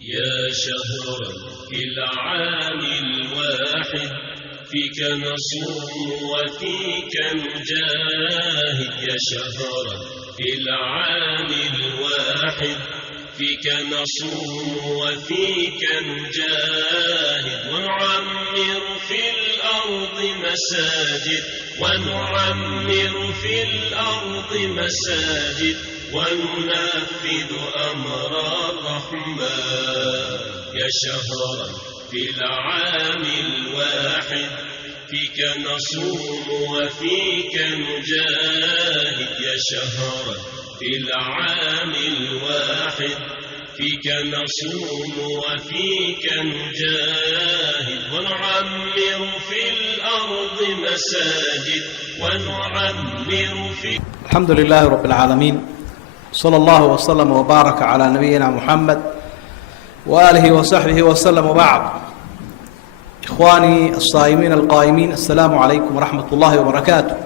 يا شهرا في العام الواحد فيك نصوم وفيك نجاهد يا شهرا في العام الواحد فيك نصوم وفيك نجاهد ونعمر في الأرض مساجد وننفذ أمر الرحمن يا شهرا في العام الواحد فيك نصوم وفيك نجاهد يا شهرا في العام الواحد فيك نصوم وفيك نجاهد ونعمر في الأرض مساجد الحمد لله رب العالمين صلى الله وسلم وبارك على نبينا محمد وآله وصحبه وسلم وبعد. إخواني الصائمين القائمين، السلام عليكم ورحمة الله وبركاته.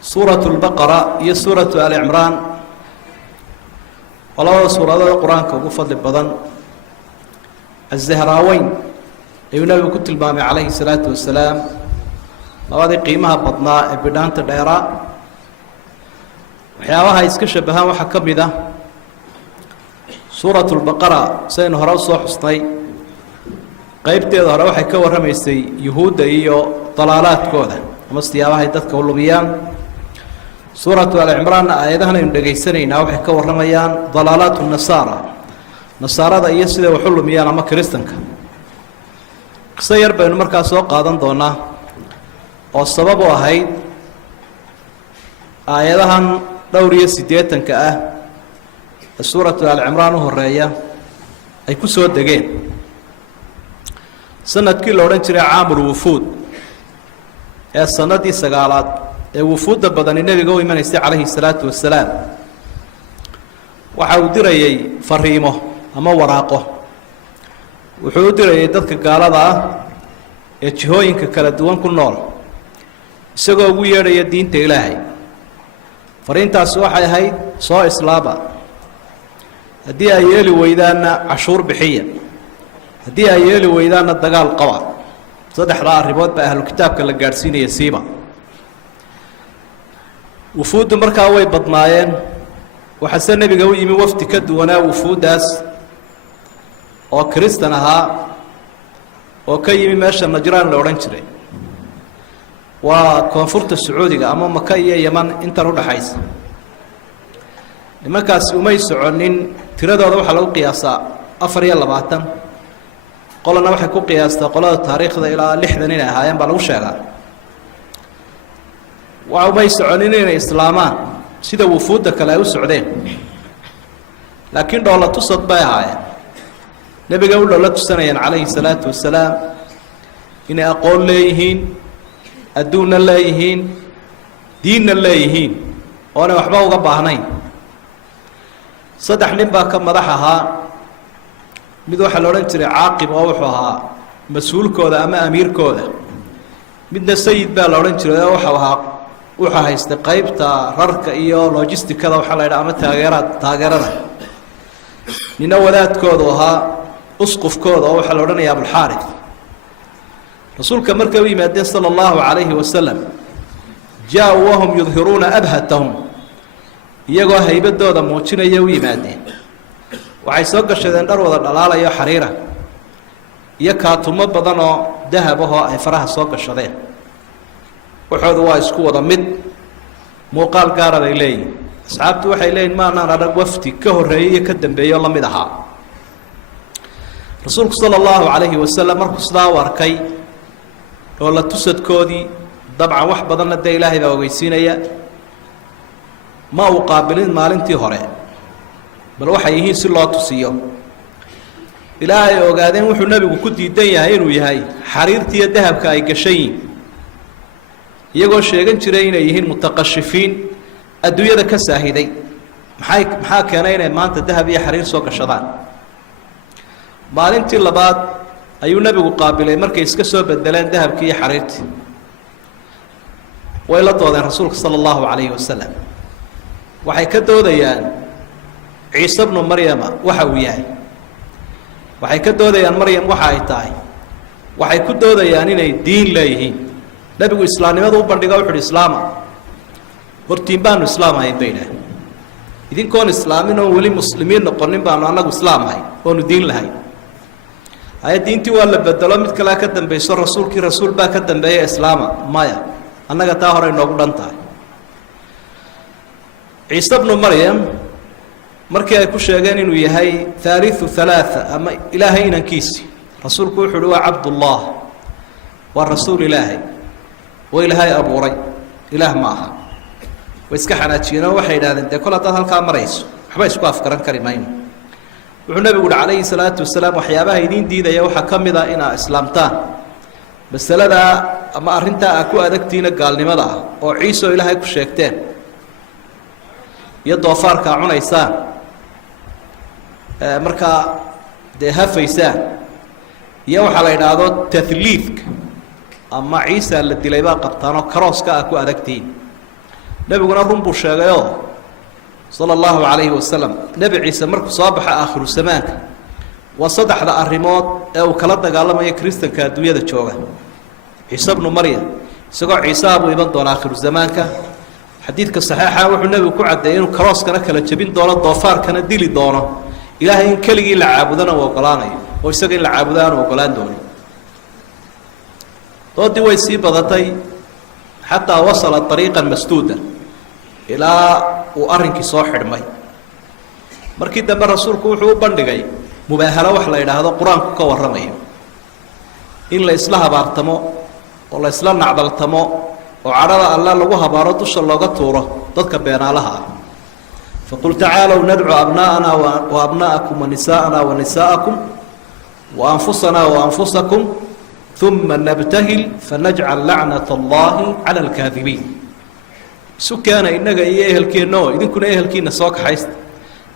سورة البقرة هي سورة آل عمران والله سورة القرآن كفضل بدن الزهراوين ayuu nabigu ku tilmaamay calayhi salaatu wasalaam labadii qiimaha badnaa ee bidhaanta dheeraa. waxyaabaha iska shabahaan waxaa ka mid ah suuratu lbaqara saynu hore u soo xusnay qaybteeda hore waxay ka warramaysay yuhuudda iyo dalaalaadkooda ama siyaabahay dadka u lumiyaan. suuratu alcimraanna aayadahan aynu dhegaysanaynaa waxay ka warramayaan dalaalaatu nasaara, nasaarada iyo siday wax u lumiyaan ama kiristanka. qiso yar baynu markaa soo qaadan doonaa oo sabab u ahayd aayadahan dhowr iyo siddeetanka ah ee suuratu alcimraan u horeeya ay ku soo degeen sanadkii la odhan jiray caamul wufuud ee sanadii sagaalaad ee wufuudda badani nebiga u imanaysay calayhi salaatu wasalaam. waxa uu dirayay fariimo ama waraaqo, wuxuu u dirayay dadka gaalada ah ee jihooyinka kala duwan ku nool isagoo ugu yeedhaya diinta ilaahay. fariintaasi waxay ahayd soo islaaba, haddii ay yeeli weydaanna cashuur bixiya, haddii ay yeeli weydaanna dagaal qaba. saddexdaa arrimood baa ahlu kitaabka la gaadhsiinaya siiba. wufuuddu markaa way badnaayeen, waxaase nebiga u yimi wafdi ka duwanaa wufuuddaas oo kiristan ahaa oo ka yimi meesha najraan la odhan jiray. waa koonfurta sacuudiga ama maka iyo yaman intan udhaxaysa. nimankaasi umay soconin, tiradooda waxaa lagu qiyaasaa 24. qolana waxay ku qiyaastaa qolada taariikhda ilaa 60 inay ahaayeen baa lagu sheegaa. waxa umay soconin inay islaamaan sida wufuudda kale ay u socdeen, laakiin dhoola tusad bay ahaayeen. nebiga u dhoola tusanayaan calayhi salaatu wasalaam inay aqoon leeyihiin, adduunna leeyihiin, diinna leeyihiin, oonay waxba uga baahnayn. 3 nin baa ka madax ahaa. mid waxaa la odhan jiray caaqib oo wuxuu ahaa mas-uulkooda ama amiirkooda. midna sayid baa la odhan jiray oo wuxuu haystay qaybta rarka iyo logisticada waxaa la yidhaha ama taageerada. nina wadaadkoodu ahaa usqufkooda oo waxaa la odhanaya abulxaarif. rasuulka markay u yimaadeen sala allahu calayhi wasalam, jaa-uu wahum yudhiruuna abhatahum, iyagoo haybadooda muujinaya u yimaadeen. waxay soo gashadeen dhar wada dhalaalayo xariira iyo kaatumo badan oo dahab ahoo ay faraha soo gashadeen. waxoodu waa isku wada mid, muuqaal gaara bay leeyihin. asxaabtu waxay leeyihin maanaan arag wafdi ka horreeyey iyo ka dambeeyo la mid ahaa. rasuulku sala allahu calayhi wasalam markuu sidaa u arkay dhoola tusadkoodii, dabcan wax badanna dee ilaahay baa ogeysiinaya, ma uu qaabilin maalintii hore, bal waxay yihiin si loo tusiyo. ilaa ay ogaadeen wuxuu nebigu ku diidan yahay inuu yahay xariirtiiyo dahabka ay gashan yihin, iyagoo sheegan jiray inay yihiin mutaqashifiin adduunyada ka saahiday. maxaa keenay inay maanta dahab iyo xariir soo gashadaan? maalintii labaad ayuu nebigu qaabilay markay iska soo bedeleen dahabkii iyo xariirtii. way la doodeen rasuulka sala allahu calayhi wasalam. waxay ka doodayaan ciise bnu maryama waxa uu yahay waxay ka doodayaan maryam waxa ay tahay waxay ku doodayaan inay diin leeyihiin nebigu islaamnimadu u bandhiga wuxu uhi islaama hortiin baanu islaam ahayn bay idhaah idinkoon islaamin oon weli muslimiin noqonin baanu annagu islaam ahayn oonu diin lahayn haya diintii waa la bedelo mid kalea ka dambayso rasuulkii rasuul baa ka dambeeya islaama maya annaga taa hore inoogu dhan tahay ciise bnu maryam markii ay ku sheegeen inuu yahay haaliu halaaa ama ilaahay inankiisi rasuulku wuxu uhi waa cabdullah waa rasuul ilaahay oo ilaahay abuuray ilaah ma aha way iska xanaajiyeenoo waxay idhahdeen dee kol haddaad halkaa marayso waxba isku afgaran kari mayno wuxuu nebigu uhi calayhi salaatu wasalaam waxyaabaha idiin diidaya waxaa ka mid a inaa islaamtaan masaladaa ama arrintaa aa ku adagtiina gaalnimada ah oo ciise oo ilaahay ku sheegteen iyo doofaarkaa cunaysaan markaa dee hafaysaan iyo waxaa la idhaahdo tahliidka ama ciisa la dilay baa qabtaanoo karooska aa ku adagtihiin nebiguna run buu sheegayoo sala allahu calayhi wasalam nebi ciise markuu soo baxa aakhiru zamaanka waa saddexda arrimood ee uu kala dagaalamayo kristanka adduunyada jooga ciise bnu maryam isagoo ciisaha buu iman doona aakhiru zamaanka xadiidka saxiixa wuxuu nebigu ku caddeeyey inuu karooskana kala jebin doono doofaarkana dili doono ilaahay in keligii la caabudana uu ogolaanayo oo isaga in la caabudo aanu ogolaan doonin doodii way sii badatay xataa wasala ariiqan masduudan ilaa uu arrinkii soo xidhmay markii dambe rasuulku wuxuu u bandhigay mubaahalo wax la idhaahdo qur-aanku ka warramayo in la isla habaartamo oo la isla nacdaltamo oo cadhada alla lagu habaaro dusha looga tuuro dadka beenaalaha ah faqul tacaalow nadcu abnaa'ana wa abna'akum wa nisaa'ana wa nisaa'akum wa anfusanaa wa anfusakum uma nabtahil fanajcal lacnat allahi cala alkaadibiin isu keena innaga iyo ehelkeennaoo idinkuna ehelkiina soo kaxaysta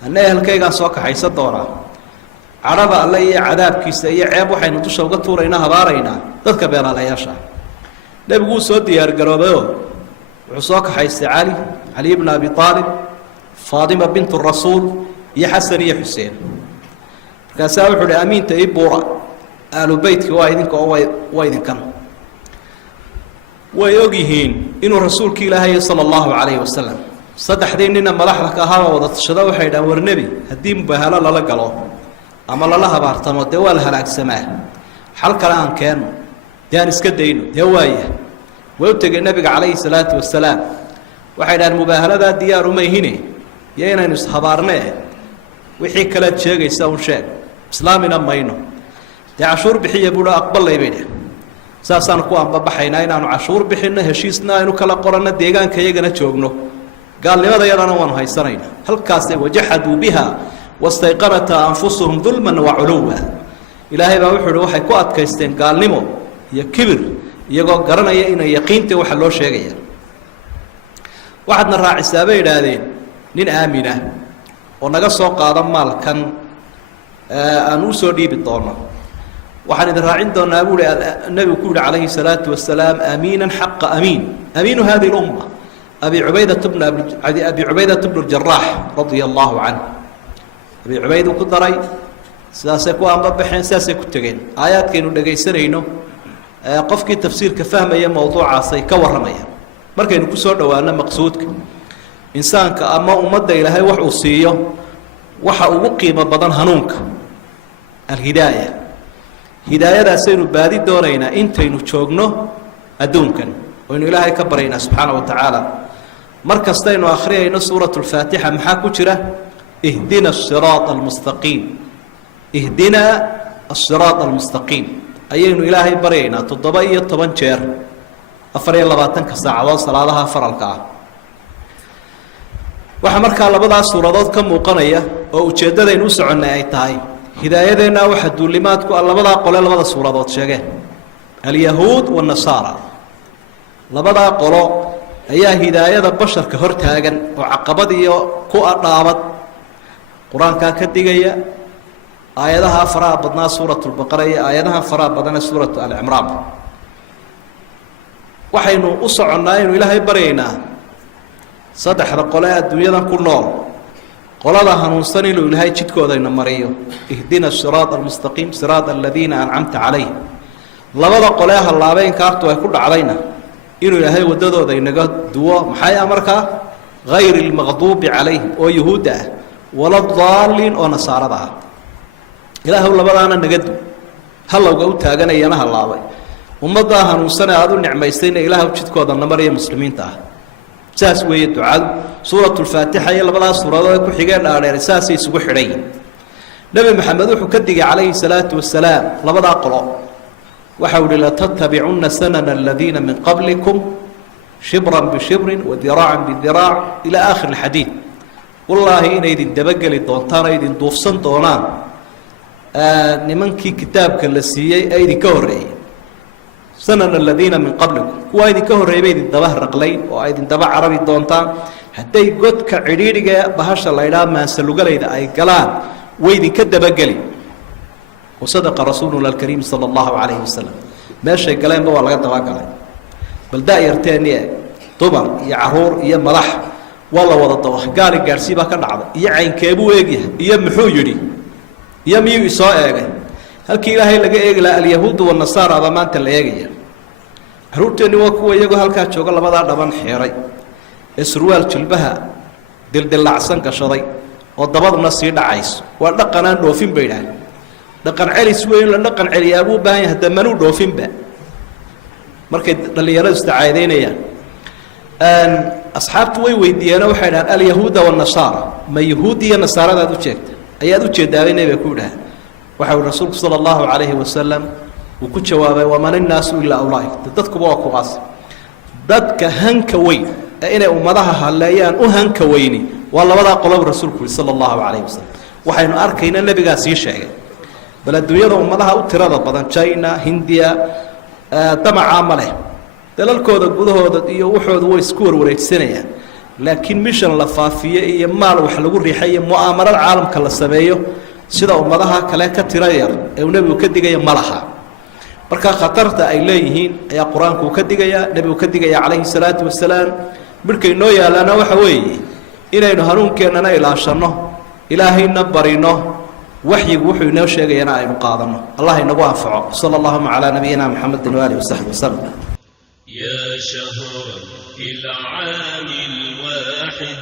anna ehelkaygaan soo kaxaysa doonaa cadhada alle iyo cadaabkiisa iyo ceeb waxaynu dusha uga tuuraynaa habaaraynaa dadka beenaalayaasha nebigu wuu soo diyaargaroobayoo wuxuu soo kaxaystay cali bna abi aalib faatima bintu rasuul iyo xasan iyo xuseen markaasaa wuxuu uhi amiinta ii buura ahlu beytka waa idinka oo waa idinkan way og yihiin inuu rasuulki ilaahay sala allahu calayhi wasalam saddexdii nina madaxda ka ahaaba wada tashada waxay dhahaan war nebi haddii mubaahalo lala galo ama lala habaartamo dee waa la halaagsamaa xal kale aan keenno dee aan iska dayno dee waaya way u tegeen nebiga calayhi salaatu wasalaam waxay dhahaan mubaahaladaa diyaaruma ihine iyo inaynu ishabaarnee wixii kalead sheegaysa un sheeg islaamina mayno dee cashuur bixiya buuha aqbalay bay dheh saasaanu ku ambabaxaynaa inaanu cashuur bixinno heshiisna aynu kala qoranno deegaanka iyagana joogno gaalnimada yadana waanu haysanayna halkaasay wajaxaduu biha wastayqanata anfusuhum dulman wa culuwa ilaahay baa wuxuu uhi waxay ku adkaysteen gaalnimo iyo kibir iyagoo garanaya inay yaqiinta waxa loo sheegaya waxaadna raacisaa bay idhaahdeen nin aaminah oo naga soo qaada maalkan aan u soo dhiibi doono waxaan idin raacin doonaa buu nebigu ku yihi calayhi salaatu wasalaam amiinan xaqa amiin amiinu hadihi lumma abi cubaydata bnu jaraax radia allahu canh abi cubayd uu ku daray sidaasay ku ambabaxeen sidaasay ku tegeen aayaadkaynu dhegaysanayno qofkii tafsiirka fahmaya mowduucaasay ka warramayaan markaynu kusoo dhowaano maqsuudka insaanka ama ummadda ilaahay wax uu siiyo waxa ugu qiimo badan hanuunka alhidaaya hidaayadaasaynu baadi doonaynaa intaynu joogno adduunkan waynu ilaahay ka baryaynaa subxaana wa tacaala mar kastaynu akhriyayno suurat lfaatixa maxaa ku jira ihdina asiraata almustaqiim ihdina asiraata almustaqiim ayaynu ilaahay baryaynaa 7 jeer 24 saacadood salaadaha faralka ah waxaa markaa labadaas suuradood ka muuqanaya oo ujeeddadaynu u soconnay ay tahay hidaayadeenna waxa duulimaadku labadaa qole labada suuradood sheegeen alyahuud waannasaara labadaa qolo ayaa hidaayada basharka hor taagan oo caqabad iyo ku adhaabad qur-aankaa ka digaya aayadaha faraha badnaa suurat lbaqara iyo aayadaha faraha badana suuratu alcimraan waxaynu u soconnaa aynu ilaahay baryaynaa saddexda qole adduunyadan ku nool qolada hanuunsan inuu ilaahay jidkoodayna mariyo ihdina siraata almustaqiim siraata aladiina ancamta calayhim labada qolee hallaabeen kaartu ay ku dhacdayna inuu ilaahay waddadooda inaga duwo maxay markaa hayri almaqduubi calayhim oo yuhuudda ah wala daaliin oo nasaarada ah ilaahu labadaana naga du halowga u taaganayana hallaabay ummaddaa hanuunsane aada u nicmaystayna ilaahu jidkooda na mariya muslimiinta ah saas weeye ducadu suuratulfaatixa iyo labadaas suuradood ku xigeen dhaadheer saasay isugu xidhan yihin nebi maxamed wuxuu ka digay calayhi salaatu wasalaam labadaa qolo waxau ihi latattabicunna sanana aladiina min qablikum shibran bishibrin wadiraacan bidiraac ilaa aakhir alxadiid wallaahi inay idin dabageli doontaan oo idin duufsan doonaan nimankii kitaabka la siiyey ee idinka horreeyey sanana aladiina min qablikum kuwaa idinka horreeyay bay idin daba raqlayn oo ay idin daba carari doontaan hadday godka cidhiidhiga bahasha la ydhaha maansalugalayda ay galaan way idinka dabageli wasadaqa rasuuluna alkariim sala allahu calayhi wasalam meeshay galeenba waa laga dabagalay bal da-yarteeni e dumar iyo caruur iyo madax waa la wada daba gaali gaadhsii baa ka dhacday iyo caynkeebuu eegyahay iyo muxuu yidhi iyo miyuu isoo eegay halkii ilaahay laga eegi lahaa alyahuudu wanasaara baa maanta la eegaya caruurteenni waa kuwa iyagoo halkaa jooga labadaa dhaban xiiray ee surwaal jilbaha dildillacsan gashaday oo dabaduna sii dhacayso waa dhaqanaan dhoofin bay idhaaheen dhaqan celis weyn la dhaqan celiyaabuu u baahan yahay hadda manuu dhoofinba markay dhallinyaradu istacaadeynayaan asxaabtu way weydiiyeenoo waxay dhahaan alyahuuda wanasaara ma yahuudi iyo nasaaradaad ujeegta ayaad ujeedaabay nebiga ku idhaha waxa ui rasuulku sala allahu calayhi wasalam uu ku jawaabay waman innaasu ilaa ulaaik dadkuba waa kuwaas dadka hanka weyn ee inay ummadaha halleeyaan u hanka weyni waa labadaa qolobu rasuulku yihi sala allahu calayhi wasalam waxaynu arkayna nebigaa sii sheegay bal adduunyada ummadaha u tirada badan china hindiya damacaa ma leh dalalkooda gudahooda iyo waxooda way isku warwareegsanayaan laakiin mishan la faafiye iyo maal wax lagu riixay iyo mu'aamarad caalamka la sameeyo sida ummadaha kale ka tira yar ee uu nebigu ka digaya ma laha marka khatarta ay leeyihiin ayaa qur-aanku ka digayaa nebigu ka digaya calayhi salaatu wasalaam midhkay noo yaalaana waxa weeye inaynu hanuunkeennana ilaashanno ilaahayna barino waxyigu wuxuu inoo sheegayana aynu qaadanno allah inagu anfaco sala allahuma calaa nabiyina maxamedin waaalihi wasaxbi wasalam يا شهرا في العام الواحد